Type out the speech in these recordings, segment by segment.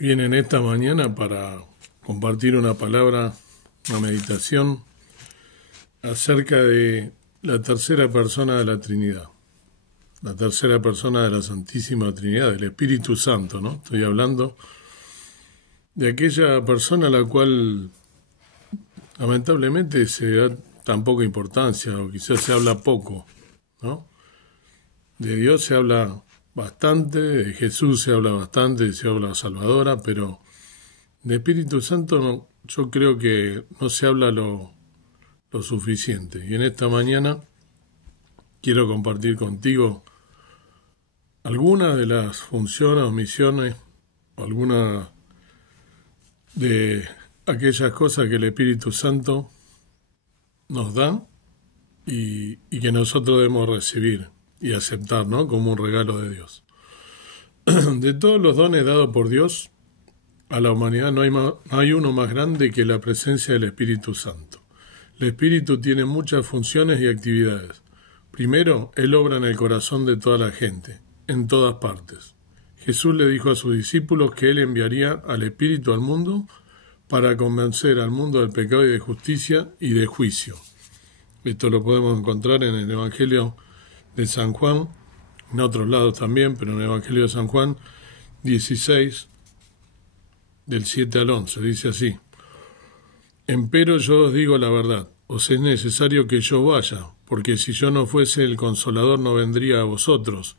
Vienen esta mañana para compartir una palabra, una meditación acerca de la tercera persona de la Trinidad, la tercera persona de la Santísima Trinidad, del Espíritu Santo, ¿no? Estoy hablando de aquella persona a la cual lamentablemente se da tan poca importancia, o quizás se habla poco, ¿no? De Dios se habla bastante, de Jesús se habla bastante, se habla salvadora, pero de Espíritu Santo no, yo creo que no se habla lo suficiente. Y en esta mañana quiero compartir contigo algunas de las funciones o misiones, algunas de aquellas cosas que el Espíritu Santo nos da y que nosotros debemos recibir y aceptar, ¿no? Como un regalo de Dios. De todos los dones dados por Dios a la humanidad no hay uno más grande que la presencia del Espíritu Santo. El Espíritu tiene muchas funciones y actividades. Primero, Él obra en el corazón de toda la gente, en todas partes. Jesús le dijo a sus discípulos que Él enviaría al Espíritu al mundo para convencer al mundo del pecado y de justicia y de juicio. Esto lo podemos encontrar en el Evangelio de San Juan, en otros lados también, pero en el Evangelio de San Juan 16, del 7 al 11, dice así: Empero yo os digo la verdad, os es necesario que yo vaya, porque si yo no fuese, el Consolador no vendría a vosotros,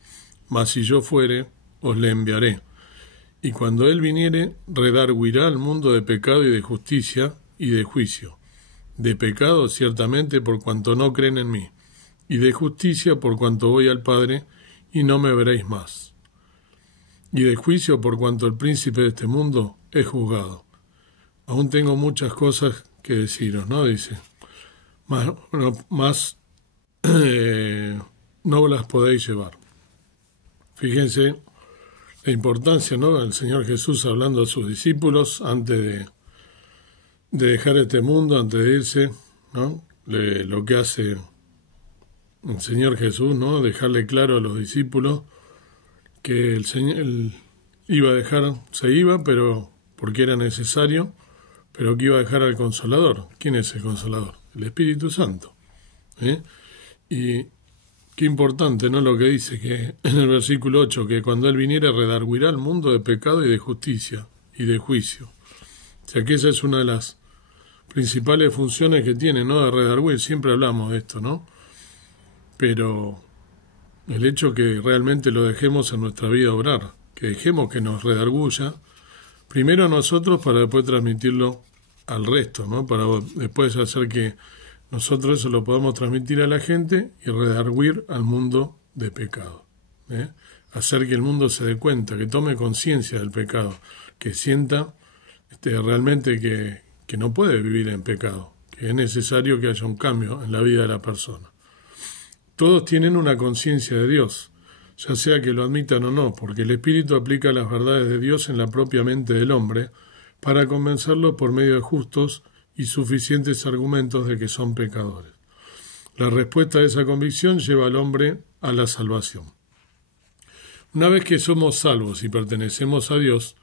mas si yo fuere, os le enviaré. Y cuando Él viniere, redarguirá al mundo de pecado y de justicia y de juicio. De pecado, ciertamente, por cuanto no creen en mí, y de justicia, por cuanto voy al Padre, y no me veréis más. Y de juicio, por cuanto el príncipe de este mundo es juzgado. Aún tengo muchas cosas que deciros, ¿no? Dice, más no las podéis llevar. Fíjense la importancia, ¿no? El Señor Jesús hablando a sus discípulos antes de dejar este mundo, antes de irse, ¿no? Lo que hace el Señor Jesús, ¿no? Dejarle claro a los discípulos que el Señor iba a dejar, se iba, pero porque era necesario, pero que iba a dejar al Consolador. ¿Quién es el Consolador? El Espíritu Santo. Y qué importante, ¿no? Lo que dice que en el versículo 8, que cuando Él viniera redarguirá al mundo de pecado y de justicia y de juicio. O sea que esa es una de las principales funciones que tiene, ¿no? De redarguir. Siempre hablamos de esto, ¿no? Pero el hecho que realmente lo dejemos en nuestra vida obrar, que dejemos que nos redarguya, primero a nosotros para después transmitirlo al resto, ¿no? Para después hacer que nosotros eso lo podamos transmitir a la gente y redarguir al mundo de pecado. Hacer que el mundo se dé cuenta, que tome conciencia del pecado, que sienta realmente que no puede vivir en pecado, que es necesario que haya un cambio en la vida de la persona. Todos tienen una conciencia de Dios, ya sea que lo admitan o no, porque el Espíritu aplica las verdades de Dios en la propia mente del hombre para convencerlo por medio de justos y suficientes argumentos de que son pecadores. La respuesta a esa convicción lleva al hombre a la salvación. Una vez que somos salvos y pertenecemos a Dios,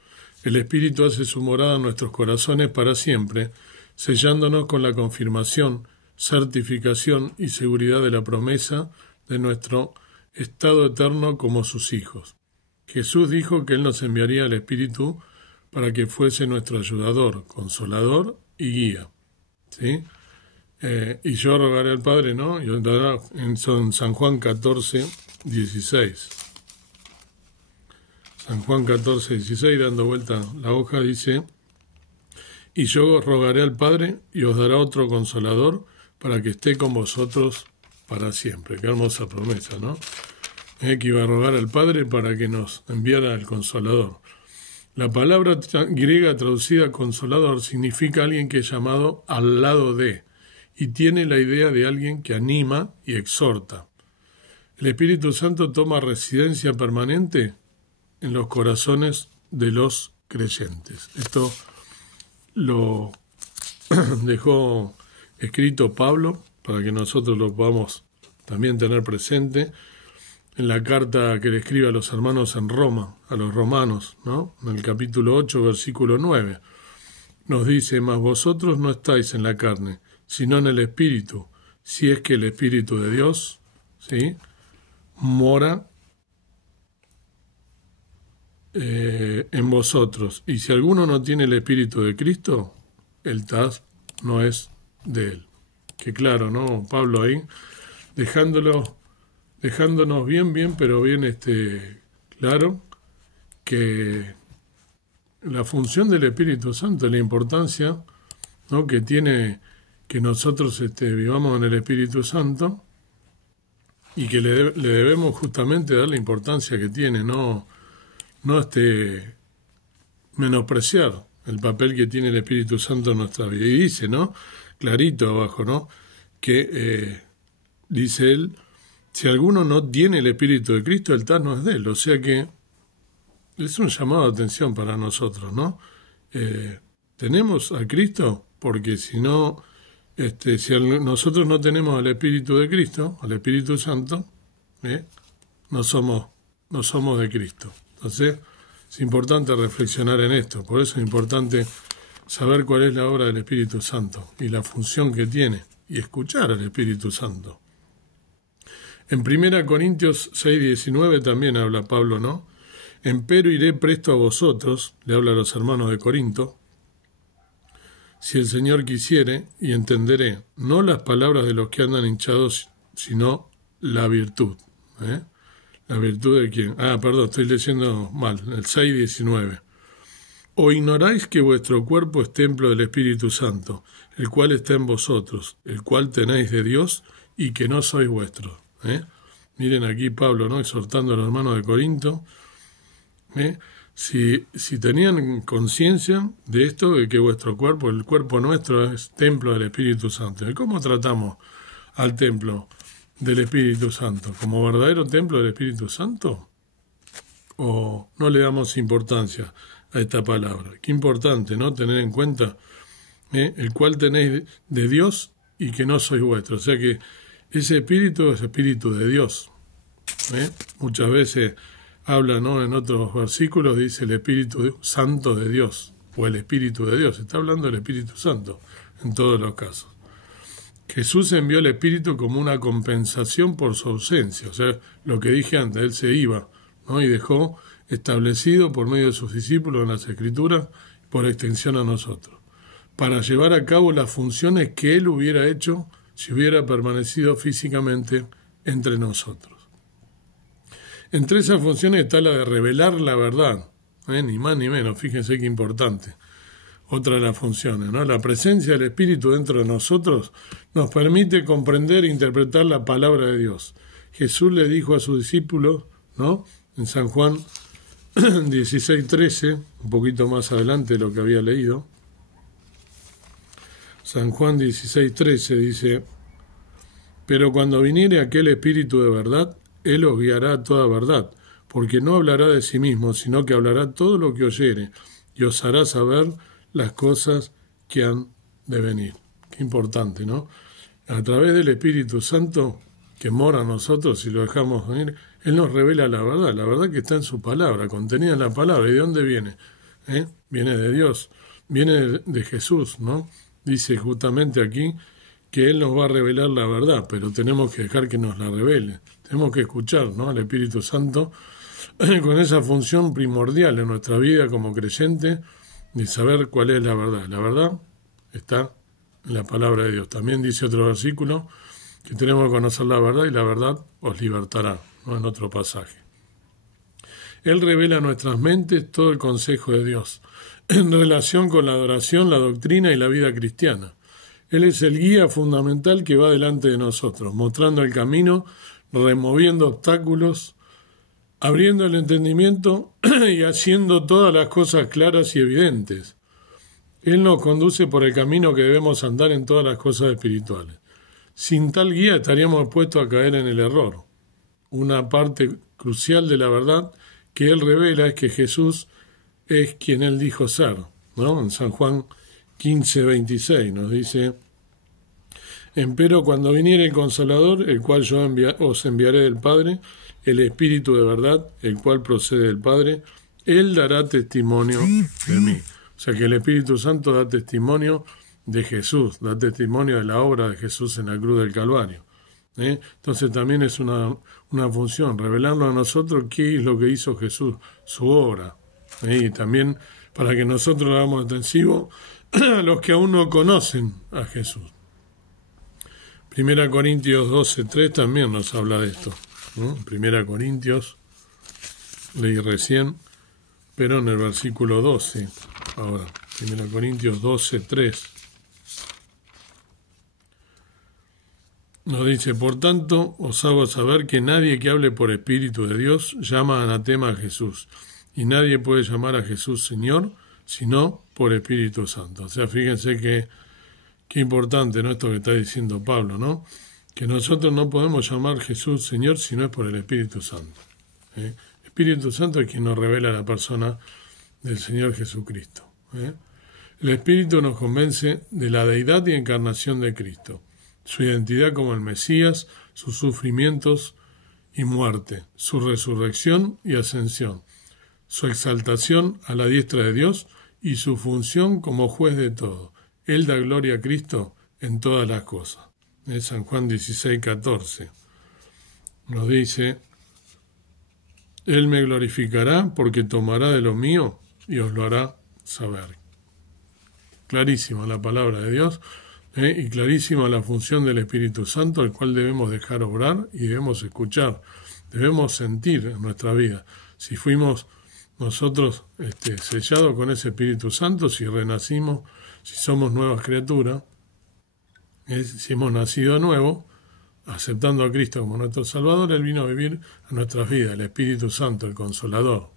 el Espíritu hace su morada en nuestros corazones para siempre, sellándonos con la confirmación, certificación y seguridad de la promesa de nuestro estado eterno como sus hijos. Jesús dijo que Él nos enviaría al Espíritu para que fuese nuestro ayudador, consolador y guía. ¿Sí? Y yo rogaré al Padre, ¿no? En San Juan 14, 16. San Juan 14, 16, dando vuelta la hoja, dice: Y yo os rogaré al Padre y os dará otro consolador para que esté con vosotros para siempre. Qué hermosa promesa, ¿no? Que iba a rogar al Padre para que nos enviara el Consolador. La palabra griega traducida consolador significa alguien que es llamado al lado de, y tiene la idea de alguien que anima y exhorta. El Espíritu Santo toma residencia permanente en los corazones de los creyentes. Esto lo dejó escrito Pablo, para que nosotros lo podamos también tener presente, en la carta que le escribe a los hermanos en Roma, a los romanos, ¿no? En el capítulo 8, versículo 9, nos dice: mas vosotros no estáis en la carne, sino en el Espíritu, si es que el Espíritu de Dios, ¿sí?, mora en vosotros. Y si alguno no tiene el Espíritu de Cristo, el tal no es de él. Que claro, ¿no? Pablo ahí, dejándonos bien, pero bien claro, que la función del Espíritu Santo, la importancia, ¿no?, que tiene que nosotros vivamos en el Espíritu Santo, y que le debemos justamente dar la importancia que tiene, no menospreciar el papel que tiene el Espíritu Santo en nuestra vida. Y dice, ¿no?, clarito abajo, ¿no?, que dice él: si alguno no tiene el Espíritu de Cristo, el tal no es de él. O sea que es un llamado de atención para nosotros, ¿no? Tenemos a Cristo, porque si no, si nosotros no tenemos al Espíritu de Cristo, al Espíritu Santo, no somos de Cristo. Entonces, es importante reflexionar en esto. Por eso es importante saber cuál es la obra del Espíritu Santo y la función que tiene, y escuchar al Espíritu Santo. En 1 Corintios 6:19 también habla Pablo, ¿no? Empero iré presto a vosotros, le habla a los hermanos de Corinto, si el Señor quisiere, y entenderé, no las palabras de los que andan hinchados, sino la virtud. ¿La virtud de quién? Estoy leyendo mal, el 6:19. ¿O ignoráis que vuestro cuerpo es templo del Espíritu Santo, el cual está en vosotros, el cual tenéis de Dios, y que no sois vuestros? Miren aquí Pablo, ¿no?, exhortando a los hermanos de Corinto. Si tenían conciencia de esto, de que vuestro cuerpo, el cuerpo nuestro, es templo del Espíritu Santo. ¿Y cómo tratamos al templo del Espíritu Santo? ¿Como verdadero templo del Espíritu Santo? ¿O no le damos importancia a esta palabra? Qué importante, ¿no?, tener en cuenta el cual tenéis de Dios y que no sois vuestros. O sea que ese espíritu es espíritu de Dios. Muchas veces habla, ¿no?, en otros versículos dice el Espíritu Santo de Dios, o el Espíritu de Dios. Está hablando del Espíritu Santo en todos los casos. Jesús envió el Espíritu como una compensación por su ausencia. O sea, lo que dije antes, Él se iba, ¿no?, y dejó establecido por medio de sus discípulos en las Escrituras, por extensión a nosotros, para llevar a cabo las funciones que Él hubiera hecho si hubiera permanecido físicamente entre nosotros. Entre esas funciones está la de revelar la verdad, ni más ni menos, fíjense qué importante. Otra de las funciones, ¿no? La presencia del Espíritu dentro de nosotros nos permite comprender e interpretar la palabra de Dios. Jesús le dijo a sus discípulos, ¿no?, en San Juan 16:13, un poquito más adelante de lo que había leído, San Juan 16:13 dice: pero cuando viniere aquel Espíritu de verdad, Él os guiará a toda verdad, porque no hablará de sí mismo, sino que hablará todo lo que oyere, y os hará saber las cosas que han de venir. Qué importante, ¿no? A través del Espíritu Santo que mora en nosotros, si lo dejamos venir, Él nos revela la verdad que está en su palabra, contenida en la palabra. ¿Y de dónde viene? Viene de Dios, viene de Jesús, ¿no? Dice justamente aquí que Él nos va a revelar la verdad, pero tenemos que dejar que nos la revele. Tenemos que escuchar, ¿no?, al Espíritu Santo con esa función primordial en nuestra vida como creyente de saber cuál es la verdad. La verdad está en la palabra de Dios. También dice otro versículo que tenemos que conocer la verdad y la verdad os libertará, ¿no?, en otro pasaje. Él revela a nuestras mentes todo el consejo de Dios en relación con la adoración, la doctrina y la vida cristiana. Él es el guía fundamental que va delante de nosotros, mostrando el camino, removiendo obstáculos, abriendo el entendimiento y haciendo todas las cosas claras y evidentes. Él nos conduce por el camino que debemos andar en todas las cosas espirituales. Sin tal guía estaríamos expuestos a caer en el error. Una parte crucial de la verdad que Él revela es que Jesús es quien Él dijo ser, ¿no? En San Juan 15:26 nos dice: empero cuando viniere el Consolador, el cual yo os enviaré del Padre, el Espíritu de verdad, el cual procede del Padre, Él dará testimonio de mí. O sea que el Espíritu Santo da testimonio de Jesús, da testimonio de la obra de Jesús en la cruz del Calvario. Entonces también es una función, revelarnos a nosotros qué es lo que hizo Jesús, su obra. Y también para que nosotros le hagamos atención a los que aún no conocen a Jesús. 1 Corintios 12:3 también nos habla de esto. 1 Corintios, leí recién, pero en el versículo 12. Ahora, 1 Corintios 12:3. Nos dice, por tanto, os hago saber que nadie que hable por Espíritu de Dios llama anatema a Jesús, y nadie puede llamar a Jesús Señor, sino por Espíritu Santo. O sea, fíjense qué importante, ¿no?, esto que está diciendo Pablo, ¿no? Que nosotros no podemos llamar a Jesús Señor si no es por el Espíritu Santo. El Espíritu Santo es quien nos revela la persona del Señor Jesucristo. El Espíritu nos convence de la deidad y encarnación de Cristo, su identidad como el Mesías, sus sufrimientos y muerte, su resurrección y ascensión, su exaltación a la diestra de Dios y su función como juez de todo. Él da gloria a Cristo en todas las cosas. En San Juan 16:14 nos dice, Él me glorificará porque tomará de lo mío y os lo hará saber. Clarísima la palabra de Dios, y clarísima la función del Espíritu Santo, al cual debemos dejar obrar y debemos escuchar, debemos sentir en nuestra vida. Si fuimos nosotros sellados con ese Espíritu Santo, si renacimos, si somos nuevas criaturas, si hemos nacido de nuevo, aceptando a Cristo como nuestro Salvador, Él vino a vivir a nuestras vidas, el Espíritu Santo, el Consolador.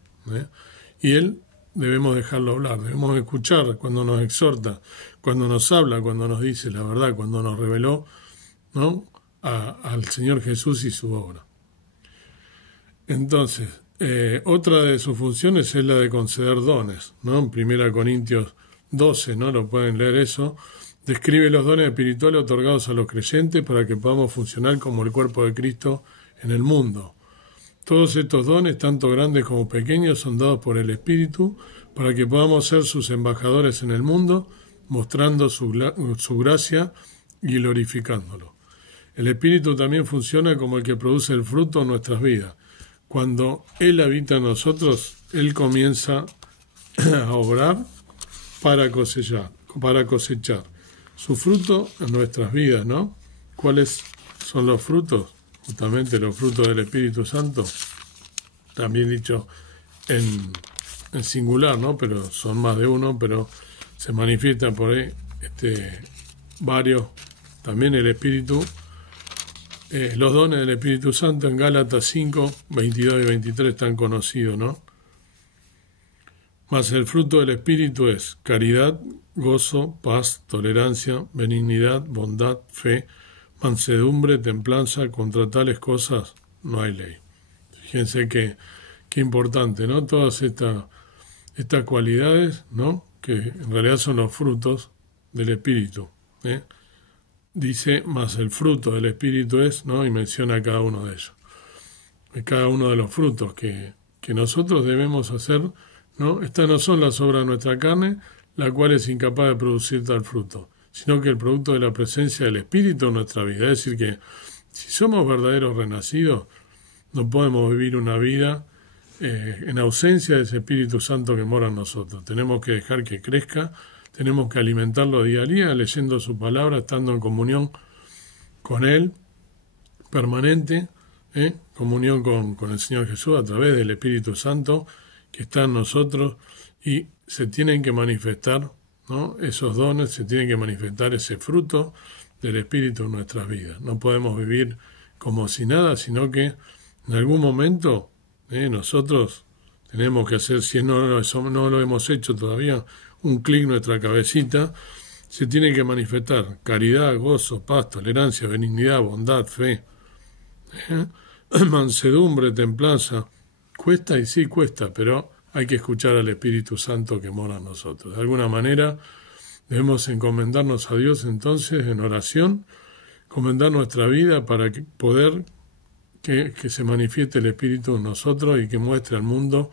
Y Él debemos dejarlo hablar, debemos escuchar cuando nos exhorta, cuando nos habla, cuando nos dice la verdad, cuando nos reveló, ¿no?, al Señor Jesús y su obra. Entonces, otra de sus funciones es la de conceder dones, ¿no? En 1 Corintios 12, ¿no? Lo pueden leer eso. Describe los dones espirituales otorgados a los creyentes para que podamos funcionar como el cuerpo de Cristo en el mundo. Todos estos dones, tanto grandes como pequeños, son dados por el Espíritu para que podamos ser sus embajadores en el mundo, mostrando su gracia y glorificándolo. El Espíritu también funciona como el que produce el fruto en nuestras vidas. Cuando Él habita en nosotros, Él comienza a obrar para cosechar su fruto en nuestras vidas, ¿no? ¿Cuáles son los frutos? Justamente los frutos del Espíritu Santo, también dicho en singular, ¿no? Pero son más de uno, pero se manifiestan por ahí varios. También el Espíritu, los dones del Espíritu Santo en Gálatas 5, 22 y 23 están conocidos, ¿no? Mas el fruto del Espíritu es caridad, gozo, paz, tolerancia, benignidad, bondad, fe, mansedumbre, templanza. Contra tales cosas no hay ley. Fíjense qué importante, ¿no? Todas estas cualidades, ¿no?, que en realidad son los frutos del Espíritu. Dice, más el fruto del Espíritu es, ¿no?, y menciona cada uno de ellos. Cada uno de los frutos que nosotros debemos hacer, ¿no? Estas no son las obras de nuestra carne, la cual es incapaz de producir tal fruto, sino que el producto de la presencia del Espíritu en nuestra vida. Es decir, que si somos verdaderos renacidos, no podemos vivir una vida en ausencia de ese Espíritu Santo que mora en nosotros. Tenemos que dejar que crezca, tenemos que alimentarlo día a día, leyendo su palabra, estando en comunión con Él, permanente, comunión con el Señor Jesús a través del Espíritu Santo que está en nosotros, y se tienen que manifestar, ¿no?, esos dones, se tiene que manifestar ese fruto del Espíritu en nuestras vidas. No podemos vivir como si nada, sino que en algún momento nosotros tenemos que hacer, si no lo hemos hecho todavía, un clic en nuestra cabecita. Se tiene que manifestar caridad, gozo, paz, tolerancia, benignidad, bondad, fe, mansedumbre, templanza. Cuesta, y sí cuesta, pero hay que escuchar al Espíritu Santo que mora en nosotros. De alguna manera debemos encomendarnos a Dios entonces en oración, encomendar nuestra vida para poder que se manifieste el Espíritu en nosotros y que muestre al mundo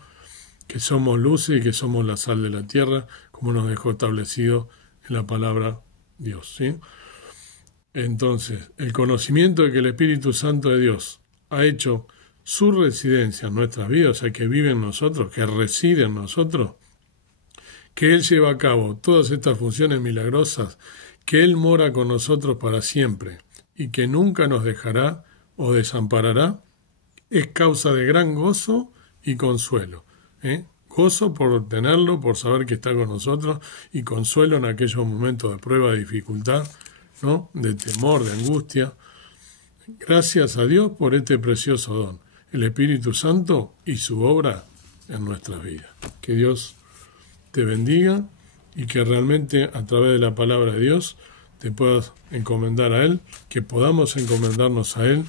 que somos luces y que somos la sal de la tierra, como nos dejó establecido en la palabra Dios, ¿sí? Entonces, el conocimiento de que el Espíritu Santo de Dios ha hecho su residencia en nuestras vidas, o sea, que vive en nosotros, que reside en nosotros, que Él lleva a cabo todas estas funciones milagrosas, que Él mora con nosotros para siempre y que nunca nos dejará o desamparará, es causa de gran gozo y consuelo. Gozo por tenerlo, por saber que está con nosotros, y consuelo en aquellos momentos de prueba, de dificultad, ¿no? De temor, de angustia. Gracias a Dios por este precioso don, el Espíritu Santo y su obra en nuestras vidas. Que Dios te bendiga y que realmente a través de la palabra de Dios te puedas encomendar a Él, que podamos encomendarnos a Él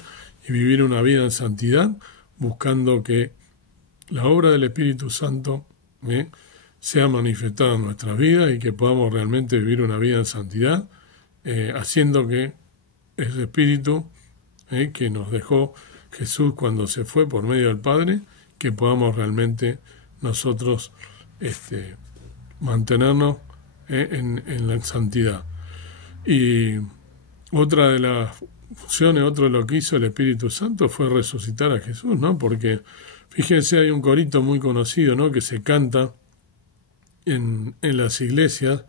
y vivir una vida en santidad, buscando que la obra del Espíritu Santo sea manifestada en nuestras vidas y que podamos realmente vivir una vida en santidad, haciendo que ese Espíritu que nos dejó Jesús cuando se fue por medio del Padre, que podamos realmente nosotros mantenernos en la santidad. Y otra de las funciones, otro de lo que hizo el Espíritu Santo fue resucitar a Jesús, ¿no? Porque fíjense, hay un corito muy conocido, ¿no?, que se canta en las iglesias.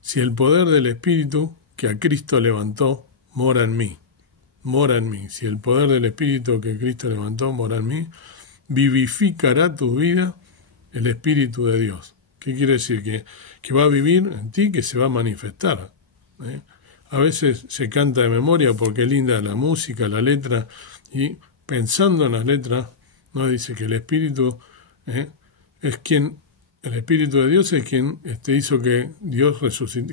Si el poder del Espíritu que a Cristo levantó mora en mí, mora en mí. Si el poder del Espíritu que Cristo levantó mora en mí, vivificará tu vida el Espíritu de Dios. ¿Qué quiere decir? Que va a vivir en ti, que se va a manifestar. A veces se canta de memoria porque es linda la música, la letra, y pensando en las letras, no dice que el Espíritu es quien, el Espíritu de Dios es quien hizo que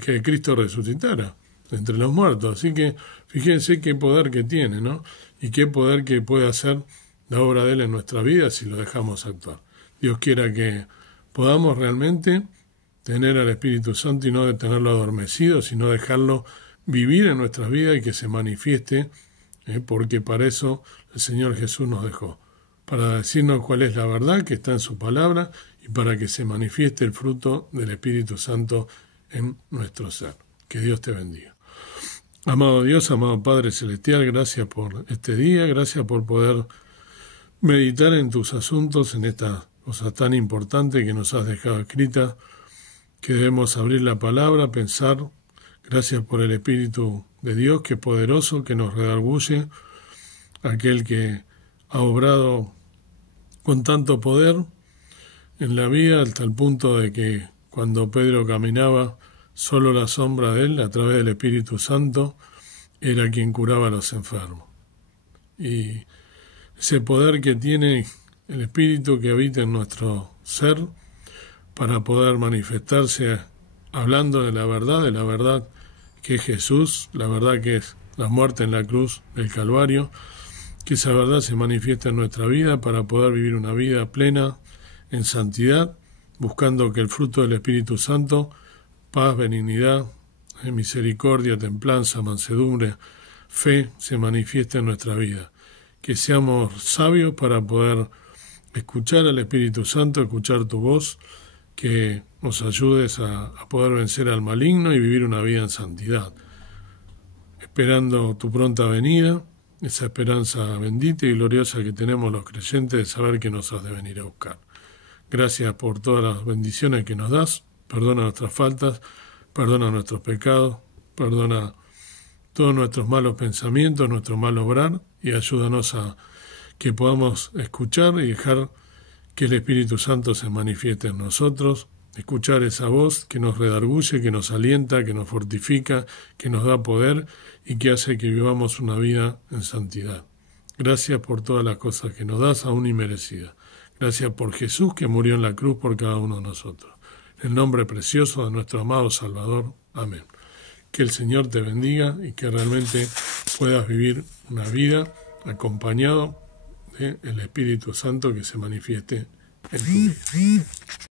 que Cristo resucitara entre los muertos. Así que fíjense qué poder que tiene, ¿no? Y qué poder que puede hacer la obra de Él en nuestra vida si lo dejamos actuar. Dios quiera que podamos realmente tener al Espíritu Santo y no de tenerlo adormecido, sino dejarlo vivir en nuestras vidas y que se manifieste, porque para eso el Señor Jesús nos dejó, para decirnos cuál es la verdad que está en su palabra y para que se manifieste el fruto del Espíritu Santo en nuestro ser. Que Dios te bendiga. Amado Dios, amado Padre Celestial, gracias por este día, gracias por poder meditar en tus asuntos, en esta cosa tan importante que nos has dejado escrita, que debemos abrir la palabra, pensar. Gracias por el Espíritu de Dios, que es poderoso, que nos redarguye, aquel que ha obrado con tanto poder en la vida, hasta el punto de que cuando Pedro caminaba, solo la sombra de él, a través del Espíritu Santo, era quien curaba a los enfermos. Y ese poder que tiene el Espíritu que habita en nuestro ser, para poder manifestarse hablando de la verdad que es Jesús, la verdad que es la muerte en la cruz del Calvario, que esa verdad se manifiesta en nuestra vida para poder vivir una vida plena en santidad, buscando que el fruto del Espíritu Santo, paz, benignidad, misericordia, templanza, mansedumbre, fe, se manifieste en nuestra vida. Que seamos sabios para poder escuchar al Espíritu Santo, escuchar tu voz, que nos ayudes a poder vencer al maligno y vivir una vida en santidad, esperando tu pronta venida, esa esperanza bendita y gloriosa que tenemos los creyentes de saber que nos has de venir a buscar. Gracias por todas las bendiciones que nos das, perdona nuestras faltas, perdona nuestros pecados, perdona todos nuestros malos pensamientos, nuestro mal obrar, y ayúdanos a que podamos escuchar y dejar que el Espíritu Santo se manifieste en nosotros, escuchar esa voz que nos redarguye, que nos alienta, que nos fortifica, que nos da poder y que hace que vivamos una vida en santidad. Gracias por todas las cosas que nos das, aún inmerecidas. Gracias por Jesús que murió en la cruz por cada uno de nosotros. En el nombre precioso de nuestro amado Salvador. Amén. Que el Señor te bendiga y que realmente puedas vivir una vida acompañado del Espíritu Santo que se manifieste en tu vida.